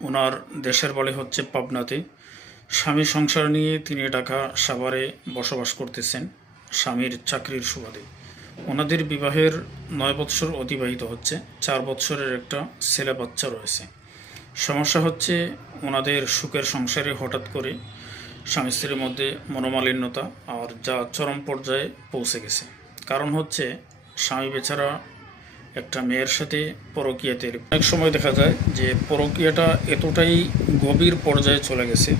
ওনার দেশের বাড়ি হচ্ছে পাবনাতে। স্বামী সংসার নিয়ে তিনি ঢাকা সাভারে বসবাস করতেছেন স্বামীর চাকরির সুবাদে। ওনাদের বিবাহের 9 বৎসর অতিবাহিত হচ্ছে, 4 বৎসরের একটা ছেলে বাচ্চা রয়েছে। সমস্যা হচ্ছে ওনাদের সুখের সংসারে হঠাৎ করে স্বামী স্ত্রীর মধ্যে মনোমালিন্যতা, আর যা চরম পর্যায়ে পৌঁছে গেছে। কারণ হচ্ছে স্বামী বেচারা একটা মেয়ের সাথে পরকীয়াতে অনেক সময় দেখা যায় যে পরকীয়াটা এতটাই গভীর পর্যায়ে চলে গেছে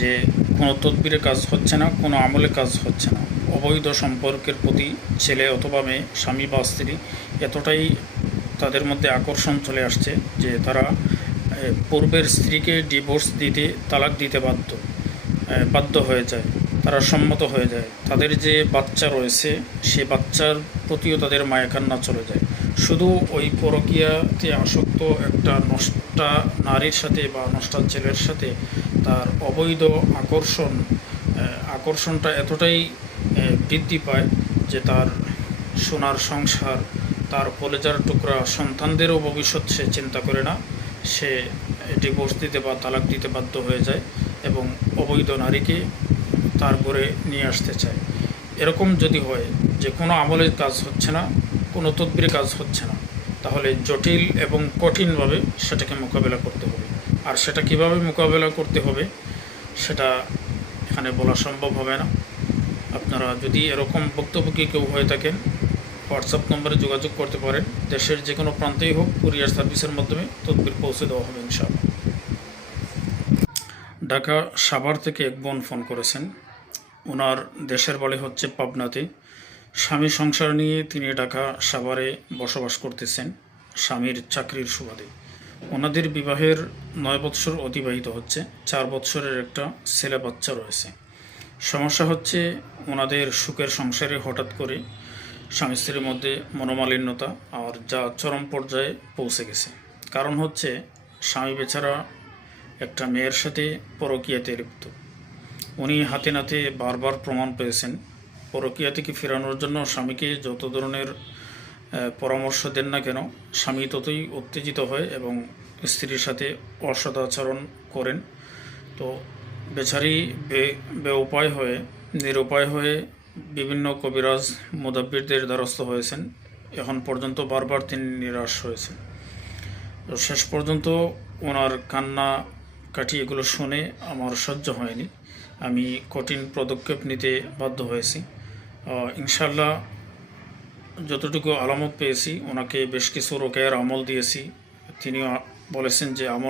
যে কোনো তদবিরে কাজ হচ্ছে না, কোনো আমলে কাজ হচ্ছে না। অবৈধ সম্পর্কের প্রতি ছেলে অথবা মেয়ে, স্বামী বা স্ত্রী এতটাই তাদের মধ্যে আকর্ষণ চলে আসছে যে তারা পূর্বের স্ত্রীকে ডিভোর্স দিতে, তালাক দিতে বাধ্য হয়ে যায়, তারা সম্মত হয়ে যায়। তাদের যে বাচ্চা রয়েছে সে বাচ্চার প্রতিও তাদের মায়াকান্না চলে যায়। শুধু ওই পরকীয়াতে আসক্ত একটা নষ্টা নারীর সাথে বা নষ্টা ছেলের সাথে তার অবৈধ আকর্ষণটা এতটাই বৃদ্ধি পায় যে তার সোনার সংসার, তার কলেজার টুকরা সন্তানদেরও ভবিষ্যৎ সে চিন্তা করে না। সে ডিভোর্স দিতে বা তালাক দিতে বাধ্য হয়ে যায় এবং অবৈধ নারীকে তার ঘরে নিয়ে আসতে চায়। এরকম যদি হয় যে কোনো আমলের কাজ হচ্ছে না, কোনো তদবিরে কাজ হচ্ছে না, তাহলে জটিল এবং কঠিনভাবে সেটাকে মোকাবেলা করতে হবে। আর সেটা কিভাবে মোকাবেলা করতে হবে সেটা এখানে বলা সম্ভব হবে না। আপনারা যদি এরকম ভুক্তভোগী কেউ হয়ে থাকেন, হোয়াটসঅ্যাপ নম্বরে যোগাযোগ করতে পারেন। দেশের যে কোনো প্রান্তেই হোক কুরিয়ার সার্ভিসের মাধ্যমে তদবির পৌঁছে দেওয়া হবে ইনশাআল্লাহ। ঢাকা সাভার থেকে এক বোন ফোন করেছেন। ওনার দেশের বাড়ি হচ্ছে পাবনাতে। স্বামী সংসার নিয়ে তিনি ঢাকা সাভারে বসবাস করতেছেন স্বামীর চাকরির সুবাদে। ওনাদের বিবাহের 9 বৎসর অতিবাহিত হচ্ছে, 4 বৎসরের একটা ছেলে বাচ্চা রয়েছে। সমস্যা হচ্ছে ওনাদের সুখের সংসারে হঠাৎ করে স্বামী স্ত্রীর মধ্যে মনোমালিন্যতা, আর যা চরম পর্যায়ে পৌঁছে গেছে। কারণ হচ্ছে স্বামী বেচারা একটা মেয়ের সাথে পরকীয়াতে লিপ্ত। উনি হাতে নাতে বারবার প্রমাণ পেয়েছেন। পরকীয়া থেকে ফেরানোর জন্য স্বামীকে যত ধরনের পরামর্শ দেন না কেন, স্বামী ততই উত্তেজিত হয় এবং স্ত্রীর সাথে অসদাচরণ করেন। তো বেচারি বেউপায় হয়ে, নিরুপায় হয়ে বিভিন্ন কবিরাজ মুদাব্বিরদের দ্বারস্থ হয়েছেন। এখন পর্যন্ত বারবার তিনি নিরাশ হয়েছেন। তো শেষ পর্যন্ত ওনার কান্না কাটি এগুলো শুনে আমার সহ্য হয়নি। আমি কঠিন পদক্ষেপ নিতে বাধ্য হয়েছি। ইনশাল্লাহ যতটুকু আলামত পেয়েছি, ওনাকে বেশ কিছু রোকেয়ার আমল দিয়েছি। তিনিও বলেছেন যে আমল